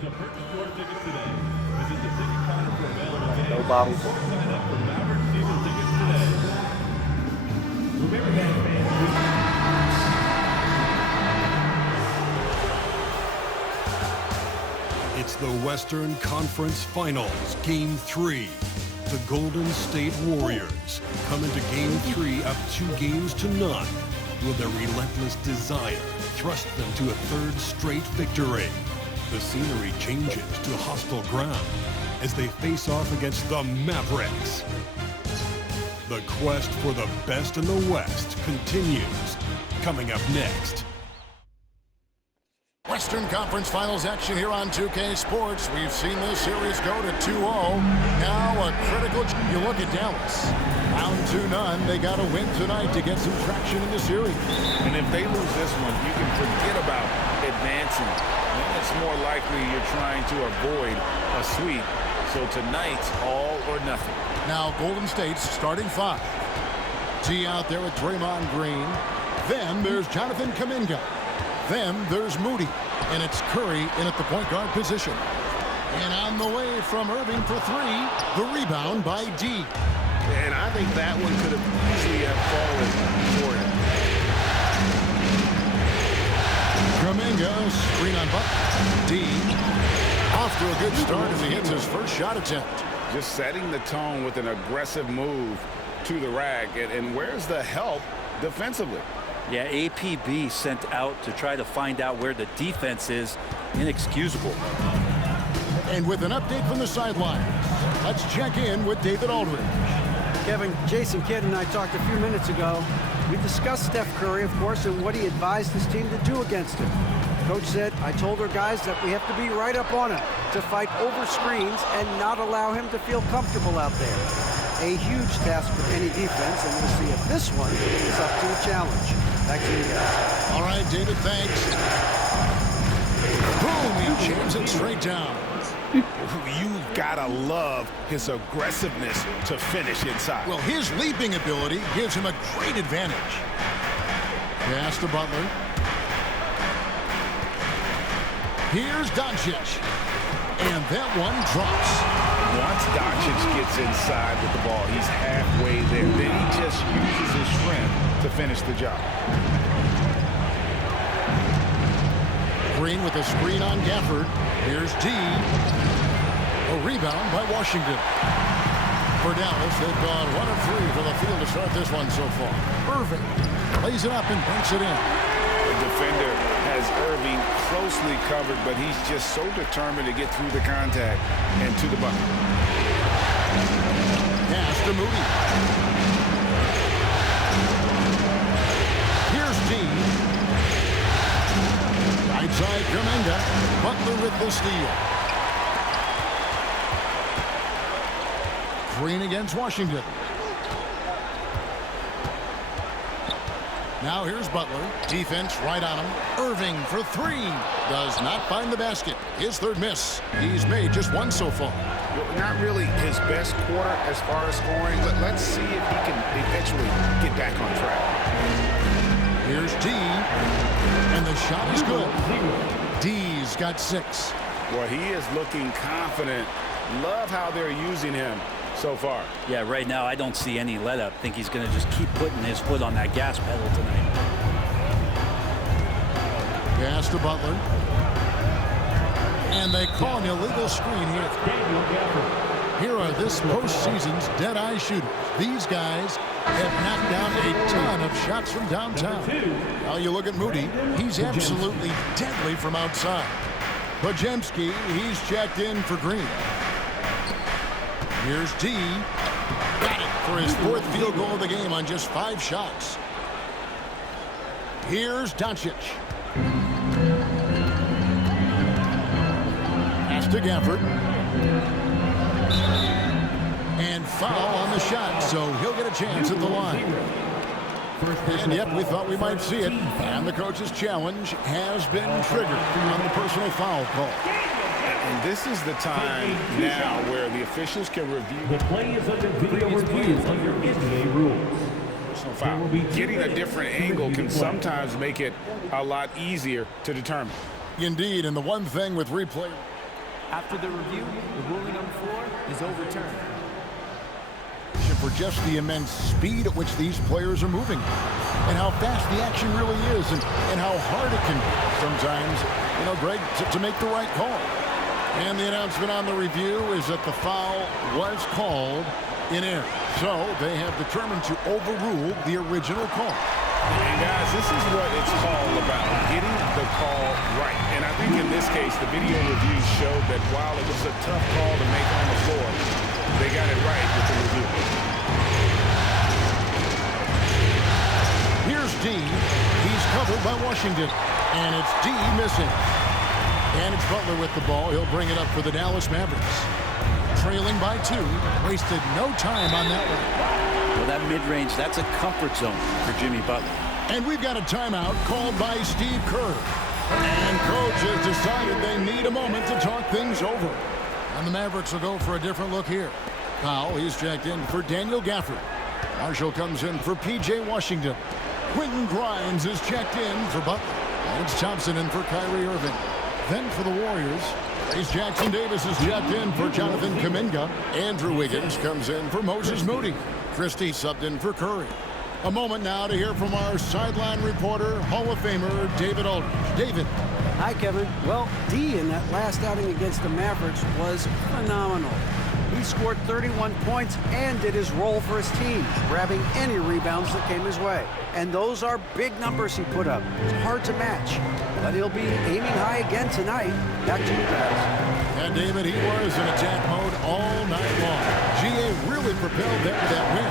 So purchase your tickets today. Visit the ticket counter for available games. No bottles. Sign up for Maverick season tickets today. Remember that, fans. It's the Western Conference Finals, Game 3. The Golden State Warriors come into Game 3 up 2 games to none. Will their relentless desire thrust them to a third straight victory? The scenery changes to hostile ground as they face off against the Mavericks. The quest for the best in the West continues. Coming up next. Western Conference Finals action here on 2K Sports. We've seen this series go to 2-0. Now a critical... You look at Dallas. Down 2-0. They got to win tonight to get some traction in the series. And if they lose this one, you can forget about advancing. Then it's more likely you're trying to avoid a sweep. So tonight's all or nothing. Now Golden State's starting 5. T out there with Draymond Green. Then there's Jonathan Kuminga. Then there's Moody, and it's Curry in at the point guard position. And on the way from Irving for 3, the rebound by D. And I think that one could have easily have fallen for him. Kuminga, screen on Butler. D, off to a good start as he hits his first shot attempt. Just setting the tone with an aggressive move to the rack. And where's the help defensively? Yeah, APB sent out to try to find out where the defense is. Inexcusable. And with an update from the sideline, let's check in with David Aldridge. Kevin, Jason Kidd and I talked a few minutes ago. We discussed Steph Curry, of course, and what he advised his team to do against him. Coach said, I told our guys that we have to be right up on him, to fight over screens and not allow him to feel comfortable out there. A huge task for any defense, and we'll see if this one is up to the challenge. Back to you guys. All right, David, thanks. Boom, he jams it straight down. You've got to love his aggressiveness to finish inside. Well, his leaping ability gives him a great advantage. Pass to Butler. Here's Doncic. And that one drops. Once Doncic gets inside with the ball, he's halfway there. Then he just uses his strength to finish the job. Green with a screen on Gafford. Here's D. A rebound by Washington. For Dallas, they've gone 1 of 3 from the field to start this one so far. Irving lays it up and banks it in. The defender has Irving closely covered, but he's just so determined to get through the contact and to the bucket. Pass to Moody. Here's D. Right side, Kuminga. Butler with the steal. Green against Washington. Now here's Butler. Defense right on him. Irving for 3. Does not find the basket. His third miss. He's made just 1 so far. Not really his best quarter as far as scoring, but let's see if he can eventually get back on track. Here's D. And the shot is good. D's got 6. Well, he is looking confident. Love how they're using him so far. Yeah, right now I don't see any let up. Think he's going to just keep putting his foot on that gas pedal tonight. Pass to Butler. And they call an illegal screen here. Here are this postseason's dead-eye shooters. These guys have knocked down a ton of shots from downtown. Now you look at Moody. He's absolutely deadly from outside. Bajemski, he's checked in for Green. Here's D. Got it for his 4th field goal of the game on just 5 shots. Here's Doncic. Pass to Gafford. And foul on the shot, so he'll get a chance at the line. And yep, we thought we might see it. And the coach's challenge has been triggered on the personal foul call. And this is the time now where the officials can review. The play is under video review under NBA rules. Personal foul. Getting a different angle can sometimes make it a lot easier to determine. Indeed, and the one thing with replay, After the review, the ruling on the floor is overturned. For just the immense speed at which these players are moving and how fast the action really is and how hard it can be sometimes, you know, Greg, to make the right call. And the announcement on the review is that the foul was called in error. So they have determined to overrule the original call. And guys, this is what it's all about, getting the call right. And I think in this case, the video review showed that while it was a tough call to make on the floor, they got it right with the review. Here's D. He's covered by Washington. And it's D missing. And it's Butler with the ball. He'll bring it up for the Dallas Mavericks. Trailing by 2. Wasted no time on that one. Well, that mid-range, that's a comfort zone for Jimmy Butler. And we've got a timeout called by Steve Kerr. And coach has decided they need a moment to talk things over. And the Mavericks will go for a different look here. Powell, he's checked in for Daniel Gafford. Marshall comes in for P.J. Washington. Quentin Grimes is checked in for Butler. And it's Thompson in for Kyrie Irving. Then for the Warriors, Trace Jackson Davis is checked in for Jonathan Kuminga. Andrew Wiggins comes in for Moses Moody. Christie subbed in for Curry. A moment now to hear from our sideline reporter, Hall of Famer David Aldridge. David. Hi, Kevin. Well, D in that last outing against the Mavericks was phenomenal. He scored 31 points and did his role for his team, grabbing any rebounds that came his way. And those are big numbers he put up. It's hard to match, but he'll be aiming high again tonight. Back to you guys. And David, he was in attack mode all night long. GA really propelled them to that win.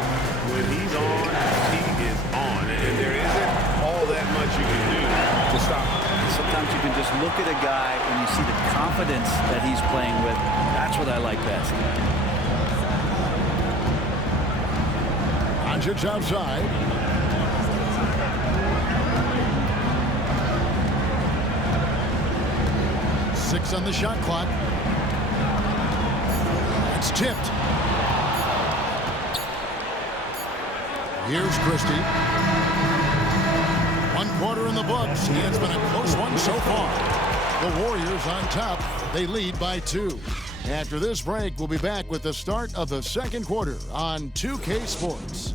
When he's on, he is on. And there isn't all that much you can do to stop him. Sometimes you can just look at a guy and you see the confidence that he's playing with. That's what I like best. Doncic outside. Six on the shot clock. It's tipped. Here's Christie. 1 quarter in the books. And it's been a close one so far. The Warriors on top. They lead by 2. After this break, we'll be back with the start of the second quarter on 2K Sports.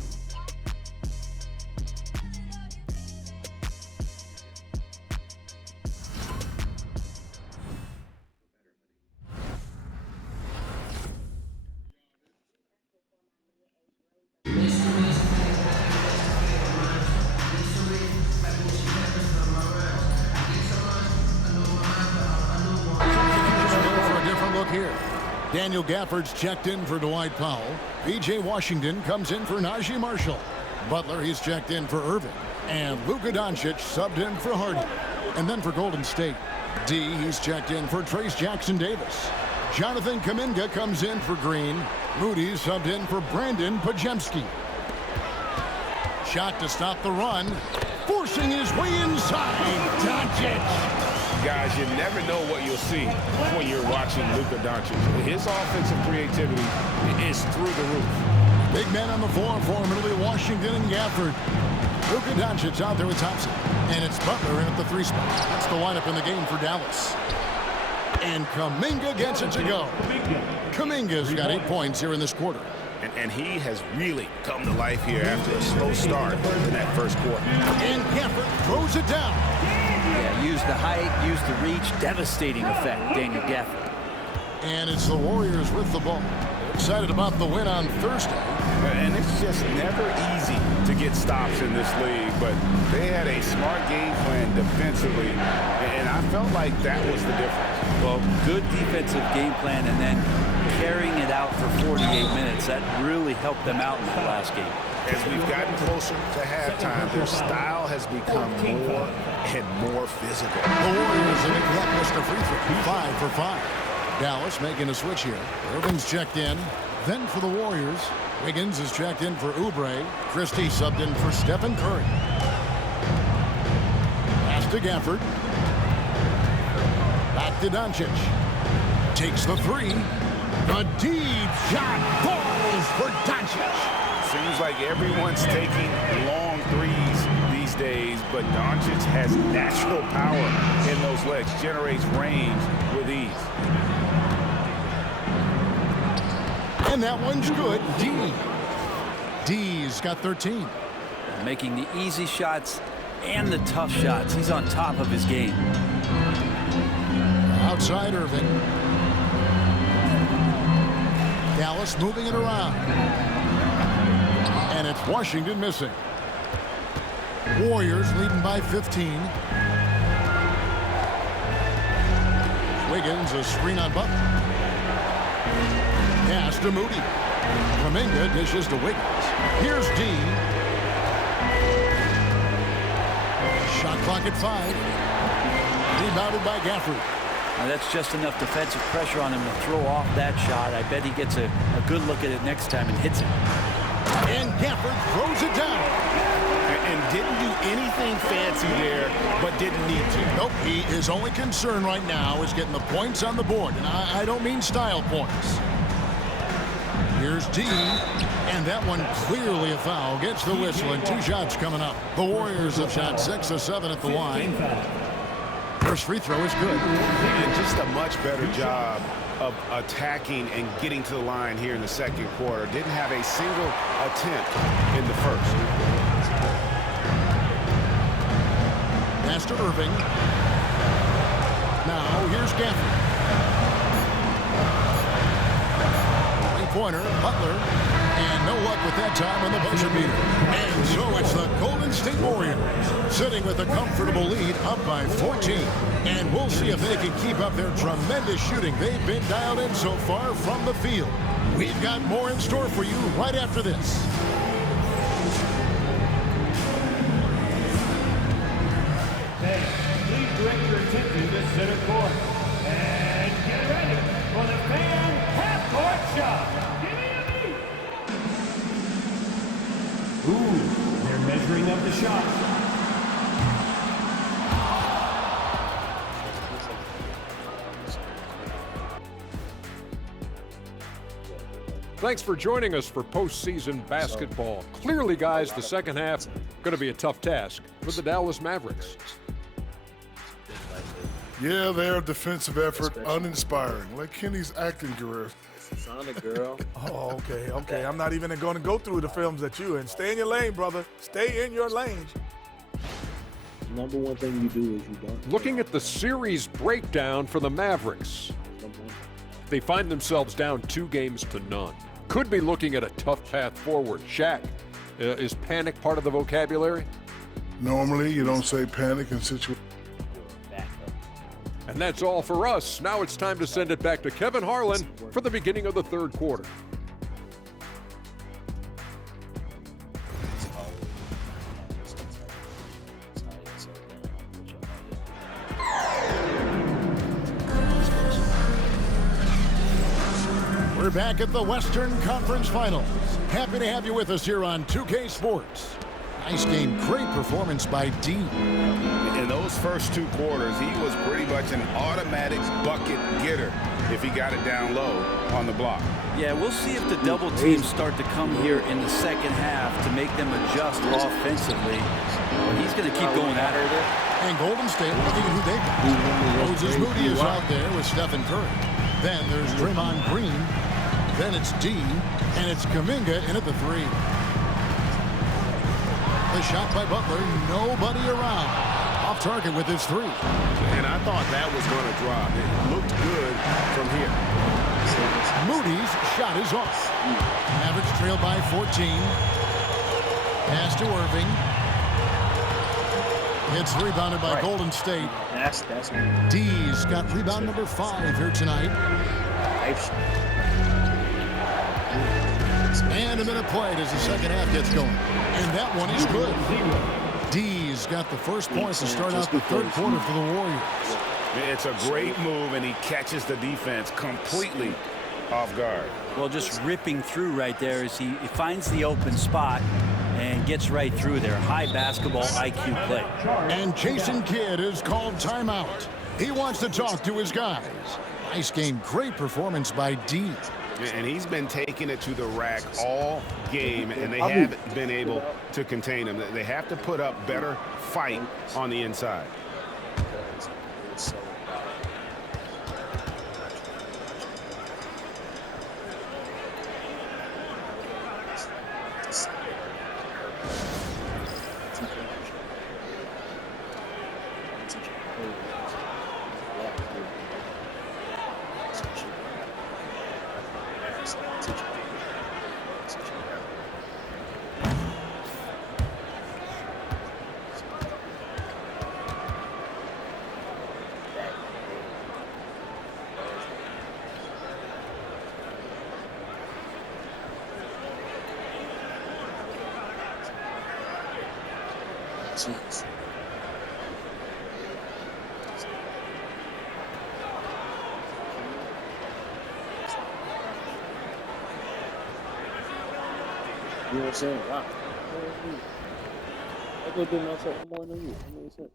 Daniel Gafford's checked in for Dwight Powell. P.J. Washington comes in for Najee Marshall. Butler, he's checked in for Irving. And Luka Doncic subbed in for Harden. And then for Golden State, D, he's checked in for Trace Jackson Davis. Jonathan Kuminga comes in for Green. Moody subbed in for Brandon Pajemski. Shot to stop the run. Forcing his way inside. Doncic. Guys, you never know what you'll see when you're watching Luka Doncic. His offensive creativity is through the roof. Big men on the floor formerly Washington and Gafford. Luka Doncic out there with Thompson. And it's Butler in at the 3 spot. That's the lineup in the game for Dallas. And Kuminga gets it to go. Kuminga's got 8 points here in this quarter. And he has really come to life here after a slow start in that first quarter. And Gafford throws it down. Yeah, use the height, use the reach. Devastating effect, Daniel Gafford. And it's the Warriors with the ball. Excited about the win on Thursday. And it's just never easy to get stops in this league, but they had a smart game plan defensively, and I felt like that was the difference. Well, good defensive game plan and then carrying it out for 48 minutes. That really helped them out in that last game. As we've gotten closer to halftime, their style has become more and more physical. The Warriors have yet missed a free throw. 5 for 5. Dallas making a switch here. Irving's checked in. Then for the Warriors, Wiggins is checked in for Oubre. Christie subbed in for Stephen Curry. Pass to Gafford. Back to Doncic. Takes the 3. A deep shot falls for Doncic. Seems like everyone's taking long threes these days, but Doncic has natural power in those legs, generates range with ease. And that one's good. D's got 13. Making the easy shots and the tough shots. He's on top of his game. Outside Irving. Dallas moving it around. And it's Washington missing. Warriors leading by 15. Wiggins, a screen on Butler. Pass to Moody. Kuminga dishes to Wiggins. Here's D. Shot clock at 5. Rebounded by Gafford. Now that's just enough defensive pressure on him to throw off that shot. I bet he gets a good look at it next time and hits it. And Gafford throws it down. And didn't do anything fancy there, but didn't need to. Nope, his only concern right now is getting the points on the board. And I don't mean style points. Here's D. And that one clearly a foul. Gets the whistle and 2 shots coming up. The Warriors have shot 6 of 7 at the line. First free throw is good. And just a much better job of attacking and getting to the line here in the second quarter. Didn't have a single attempt in the first. Pass to Irving. Now here's Gafford. Three-pointer, Butler. And no luck with that time on the buzzer beater. And so it's the Golden State Warriors sitting with a comfortable lead up by 14. And we'll see if they can keep up their tremendous shooting they've been dialed in so far from the field. We've got more in store for you right after this. Please direct your attention to center court. And get ready for the fan half-court shot. Ooh, they're measuring up the shot. Thanks for joining us for postseason basketball. Clearly, guys, the second half going to be a tough task for the Dallas Mavericks. Yeah, their defensive effort uninspiring, like Kenny's acting career. Sonic girl. Oh, okay. I'm not even going to go through the films that you in. Stay in your lane, brother. Stay in your lane. Number one thing you do is you don't. Looking at the series breakdown for the Mavericks, they find themselves down 2 games to none. Could be looking at a tough path forward. Shaq, is panic part of the vocabulary? Normally, you don't say panic in situations. And that's all for us. Now it's time to send it back to Kevin Harlan for the beginning of the third quarter. We're back at the Western Conference Finals. Happy to have you with us here on 2K Sports. Nice game, great performance by D. In those first 2 quarters, he was pretty much an automatic bucket getter if he got it down low on the block. Yeah, we'll see if the double teams start to come here in the second half to make them adjust offensively. He's going to keep going at it. And Golden State, look at who they got. Moses Moody is out there with Stephen Curry. Then there's Draymond Green. Then it's D. And it's Kuminga in at the 3. The shot by Butler, nobody around. Off target with his 3. And I thought that was going to drop. It looked good from here. Moody's shot is off. Mavericks trail by 14. Pass to Irving. It's rebounded by Golden State. D's got rebound number 5 here tonight. And a minute played as the second half gets going. And that one is good. D's got the first points to start out the third quarter for the Warriors. It's a great move, and he catches the defense completely off guard. Well, just ripping through right there as he finds the open spot and gets right through there. High basketball IQ play. And Jason Kidd is called timeout. He wants to talk to his guys. Nice game, great performance by D. And he's been taking it to the rack all game, and they haven't been able to contain him. They have to put up better fight on the inside. Jeez. You know what I'm saying? Wow. I go do myself more than you. That makes sense.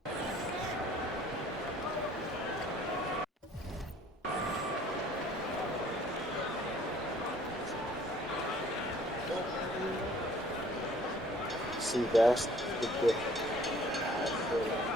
See, that's the difference. I feel like,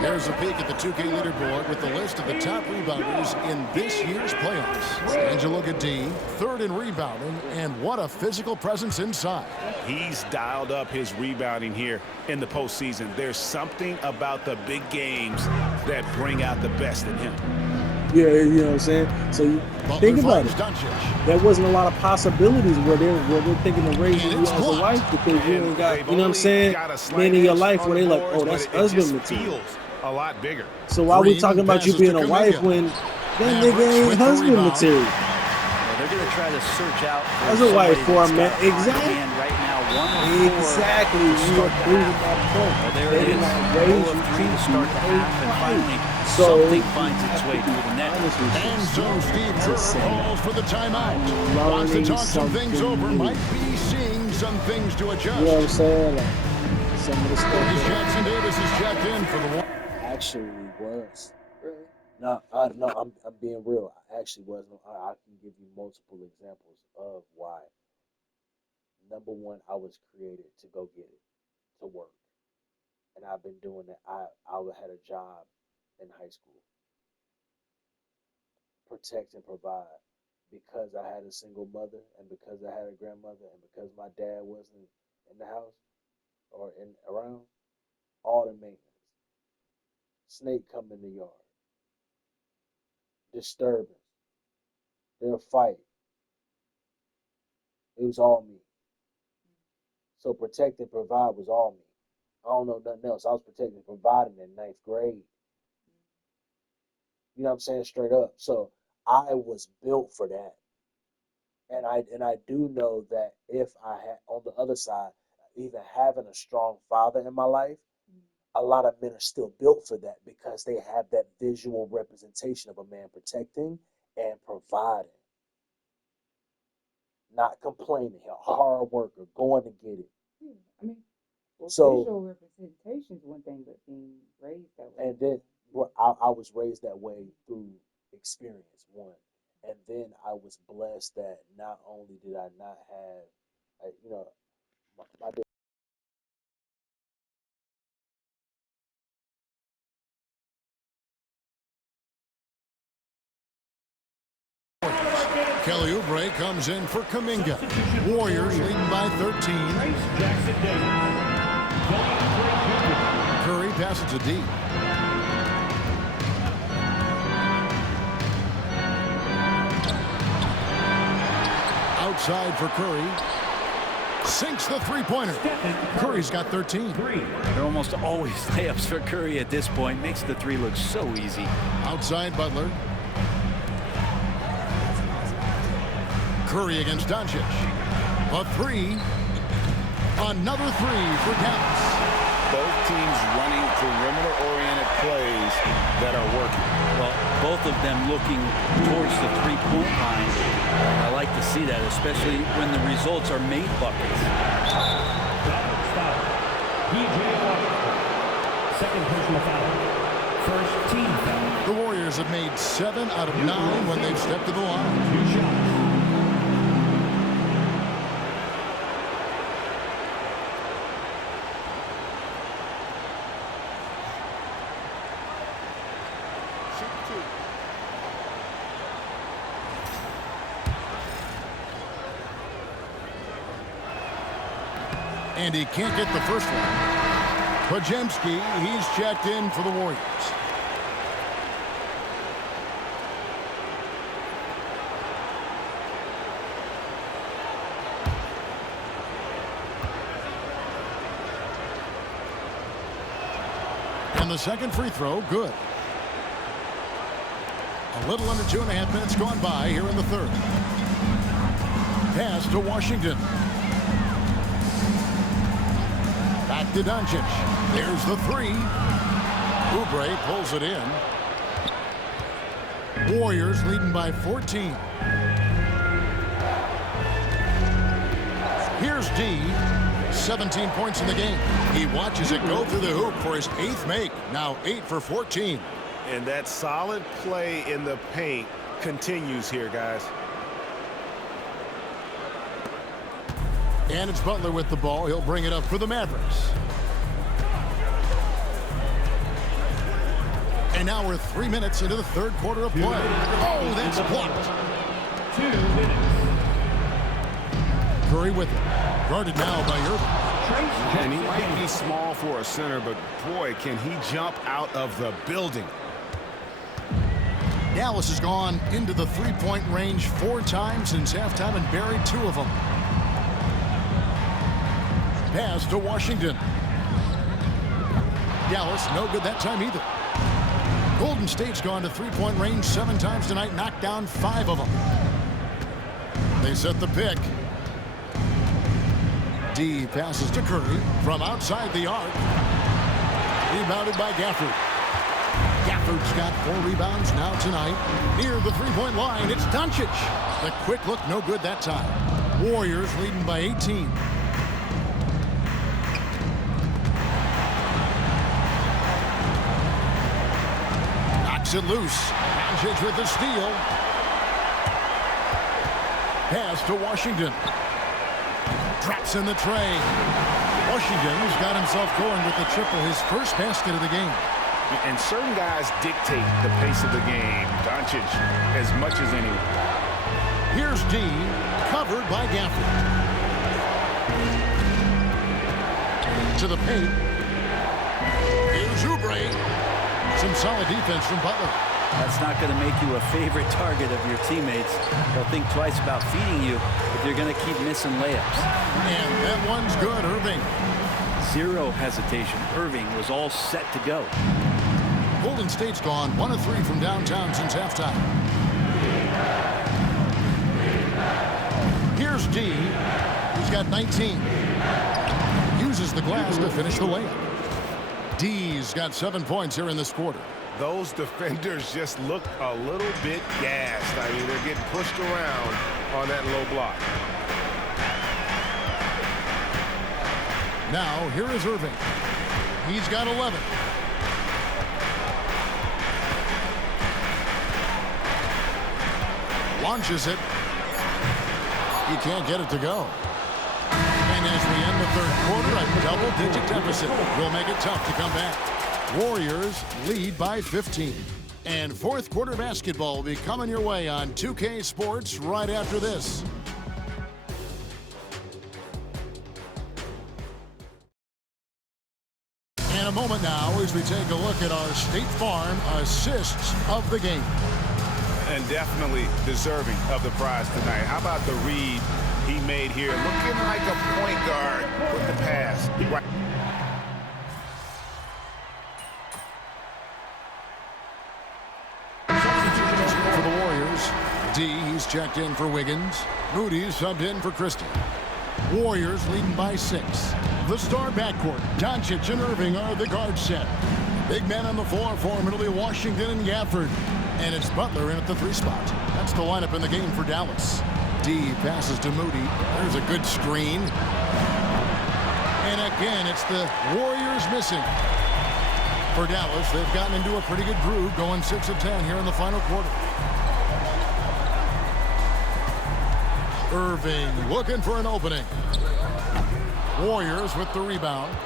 Here's a peek at the 2K leaderboard with the list of the top rebounders in this year's playoffs. Angelo Gadee, third in rebounding, and what a physical presence inside. He's dialed up his rebounding here in the postseason. There's something about the big games that bring out the best in him. yeah, you know what I'm saying? So you think about it. There wasn't a lot of possibilities where they're thinking of raising you as a wife because you ain't got, you know what I'm saying, men in your life where they like, oh, that's husband material. A lot bigger. So why are we talking about you being a wife when that nigga ain't husband material? They're going to try to search out as a wife for a man. Exactly. Right now, exactly. You are proving that point. Well, there they it did is. not raise you to start the half, and finally something finds its way through the net. And so Steve Kerr calls for the timeout. Wants to talk some things over. Might be seeing some things to adjust. You know what I'm saying? Like, some of the stuff. Jackson Davis is checked in for the one. Actually was. Really? No, I'm being real. I actually was. I can give you multiple examples of why. Number one, I was created to go get it, to work. And I've been doing it. I had a job in high school. Protect and provide. Because I had a single mother and because I had a grandmother and because my dad wasn't in the house or around, all the maintenance. Snake come in the yard. Disturbance. They'll fight. It was all me. So protect and provide was all me. I don't know nothing else. I was protecting and providing in 9th grade. You know what I'm saying? Straight up. So I was built for that. And I do know that if I had, on the other side, even having a strong father in my life, a lot of men are still built for that because they have that visual representation of a man protecting and providing. Not complaining, a hard worker, going to get it. Yeah, I mean, well, so visual representation is one thing, but being raised that way. And then I was raised that way through experience, one. And then I was blessed that not only did I not have, you know, my dad. Kelly Oubre comes in for Kuminga. Warriors leading by 13. Curry passes to D. Outside for Curry. Sinks the three-pointer. Curry's got 13. They're almost always layups for Curry at this point. Makes the three look so easy. Outside Butler. Curry against Doncic. A three. Another three for Dallas. Both teams running perimeter-oriented plays that are working. Well, both of them looking towards the three-point line. I like to see that, especially when the results are made buckets. Second personal foul. First team foul. The Warriors have made 7 out of 9 when they've stepped to the line. 2 shots. And he can't get the first one. Pajemski, he's checked in for the Warriors. And the second free throw, good. A little under 2.5 minutes gone by here in the third. Pass to Washington. Back to Doncic. There's the three. Oubre pulls it in. Warriors leading by 14. Here's D. 17 points in the game. He watches it go through the hoop for his 8th make. Now 8 for 14. And that solid play in the paint continues here, guys. And it's Butler with the ball. He'll bring it up for the Mavericks. And now we're 3 minutes into the third quarter of play. Oh, that's blocked. 2 minutes. Curry with it. Guarded now by Irving. And he might be small for a center, but boy, can he jump out of the building. Dallas has gone into the three-point range 4 times since halftime and buried 2 of them. Pass to Washington. Dallas, no good that time either. Golden State's gone to three-point range 7 times tonight, knocked down 5 of them. They set the pick. D passes to Curry from outside the arc. Rebounded by Gafford. Gafford's got 4 rebounds now tonight. Near the three-point line, it's Doncic. The quick look, no good that time. Warriors leading by 18. Knocks it loose. Doncic with the steal. Pass to Washington. Drops in the tray. Washington's got himself going with the triple, his first basket of the game. And certain guys dictate the pace of the game. Doncic as much as anyone. Here's D, covered by Gafford. To the paint. Here's Oubre. Some solid defense from Butler. That's not going to make you a favorite target of your teammates. They'll think twice about feeding you if you're going to keep missing layups. And that one's good, Irving. 0 hesitation. Irving was all set to go. Golden State's gone 1 of 3 from downtown since halftime. Here's D. He's got 19. Uses the glass to finish the layup. D's got 7 points here in this quarter. Those defenders just look a little bit gassed. I mean, they're getting pushed around on that low block. Now, here is Irving. He's got 11. Launches it. He can't get it to go. And as we end the third quarter, a double-digit deficit will make it tough to come back. Warriors lead by 15. And fourth quarter basketball will be coming your way on 2K Sports right after this. In a moment now as we take a look at our State Farm assists of the game. And definitely deserving of the prize tonight. How about the read he made here? Looking like a point guard with the pass. Right. For the Warriors, D, he's checked in for Wiggins. Moody's subbed in for Christie. Warriors leading by 6. The star backcourt, Doncic and Irving are the guard set. Big men on the floor for him. It'll be Washington and Gafford. And it's Butler in at the 3 spot. That's the lineup in the game for Dallas. D passes to Moody. There's a good screen. And again, it's the Warriors missing. For Dallas, they've gotten into a pretty good groove, going 6 of 10 here in the final quarter. Irving looking for an opening. Warriors with the rebound.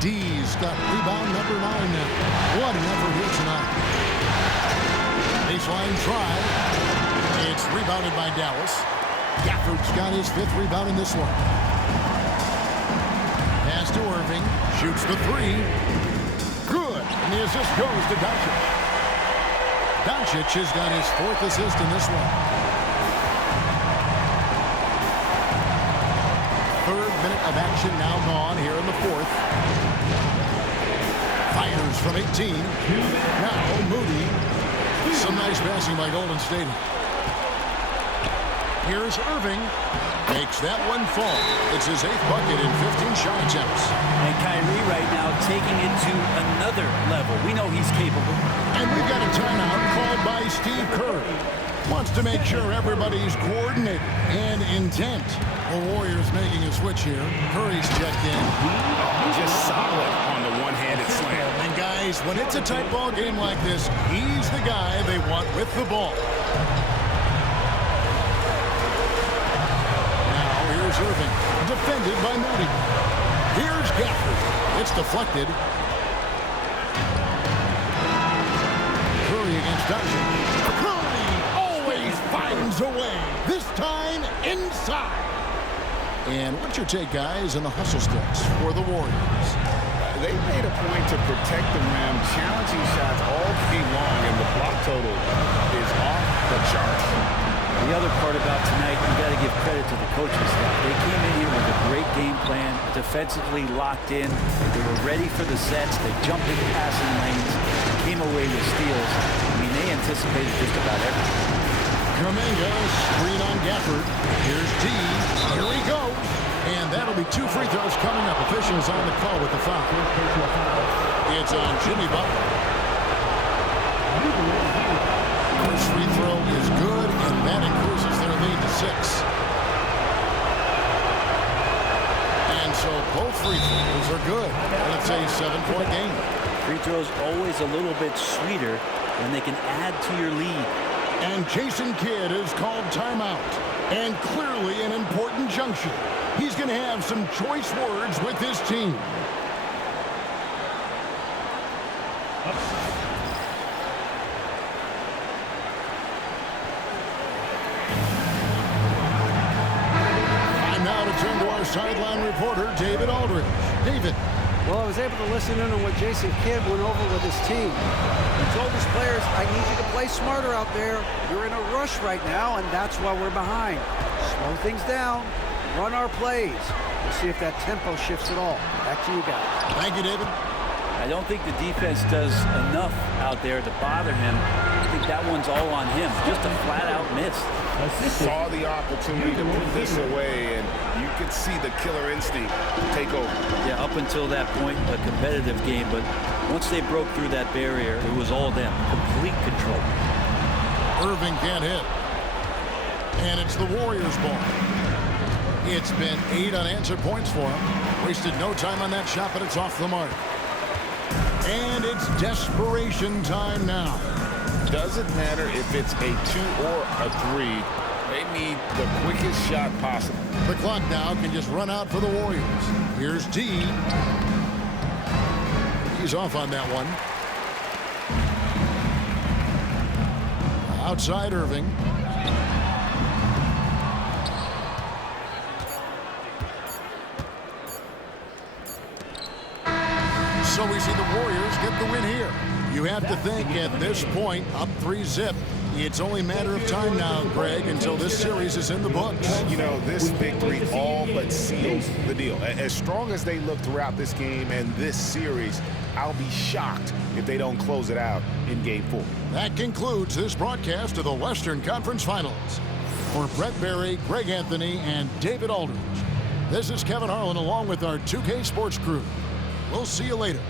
D's got rebound number 9 now. What an effort here tonight. Baseline try. It's rebounded by Dallas. Gafford's got his 5th rebound in this one. Pass to Irving. Shoots the three. Good. And the assist goes to Doncic. Doncic has got his 4th assist in this one. 3rd minute of action now gone here in the 4th. Fires from 18. Now Moody. Some nice passing by Golden State. Here's Irving. Makes that one fall. It's his 8th bucket in 15 shot attempts. And Kyrie right now taking it to another level. We know he's capable. And we've got a timeout called by Steve Kerr. Wants to make sure everybody's coordinated and intent. The Warriors making a switch here. Curry's checked in. Just solid on the one-handed slam. And guys, when it's a tight ball game like this, he's the guy they want with the ball. Here's Irving, defended by Moody. Here's Gafford. It's deflected. Curry against Doncic. Curry always finds a way. This time inside. And what's your take, guys, in the hustle steps for the Warriors? They made a point to protect the rim, challenging shots all game long, and the block total is off the charts. The other part about tonight, you got to give credit to the coaching staff. They came in here with a great game plan, defensively locked in. They were ready for the sets. They jumped into passing lanes, came away with steals. I mean, they anticipated just about everything. Kuminga, screen on Gafford. Here's D. Here he goes. And that'll be 2 free throws coming up. Officials on the call with the foul. It's on Jimmy Butler. First free throw is good, and that increases their lead to 6. And so both free throws are good. And it's a 7-point game. Free throws always a little bit sweeter when they can add to your lead. And Jason Kidd is called timeout. And clearly an important junction. He's going to have some choice words with his team. Sideline reporter David Aldridge. David. Well, I was able to listen in on what Jason Kidd went over with his team. He told his players, I need you to play smarter out there. You're in a rush right now, and that's why we're behind. Slow things down. Run our plays. We'll see if that tempo shifts at all. Back to you guys. Thank you, David. I don't think the defense does enough out there to bother him. I think that one's all on him. Just a flat-out miss. Saw the opportunity to put this away, and you could see the killer instinct take over. Yeah, up until that point, a competitive game, but once they broke through that barrier, it was all them. Complete control. Irving can't hit. And it's the Warriors' ball. It's been 8 unanswered points for him. Wasted no time on that shot, but it's off the mark. And it's desperation time now. Doesn't matter if it's a 2 or a 3. They need the quickest shot possible. The clock now can just run out for the Warriors. Here's D. He's off on that one. Outside Irving. So we see the Warriors get the win here. You have to think at this point, up 3-zip, it's only a matter of time now, Greg, until this series is in the books. You know, this victory all but seals the deal. As strong as they look throughout this game and this series, I'll be shocked if they don't close it out in Game 4. That concludes this broadcast of the Western Conference Finals. For Brett Berry, Greg Anthony, and David Aldridge, this is Kevin Harlan along with our 2K Sports crew. We'll see you later.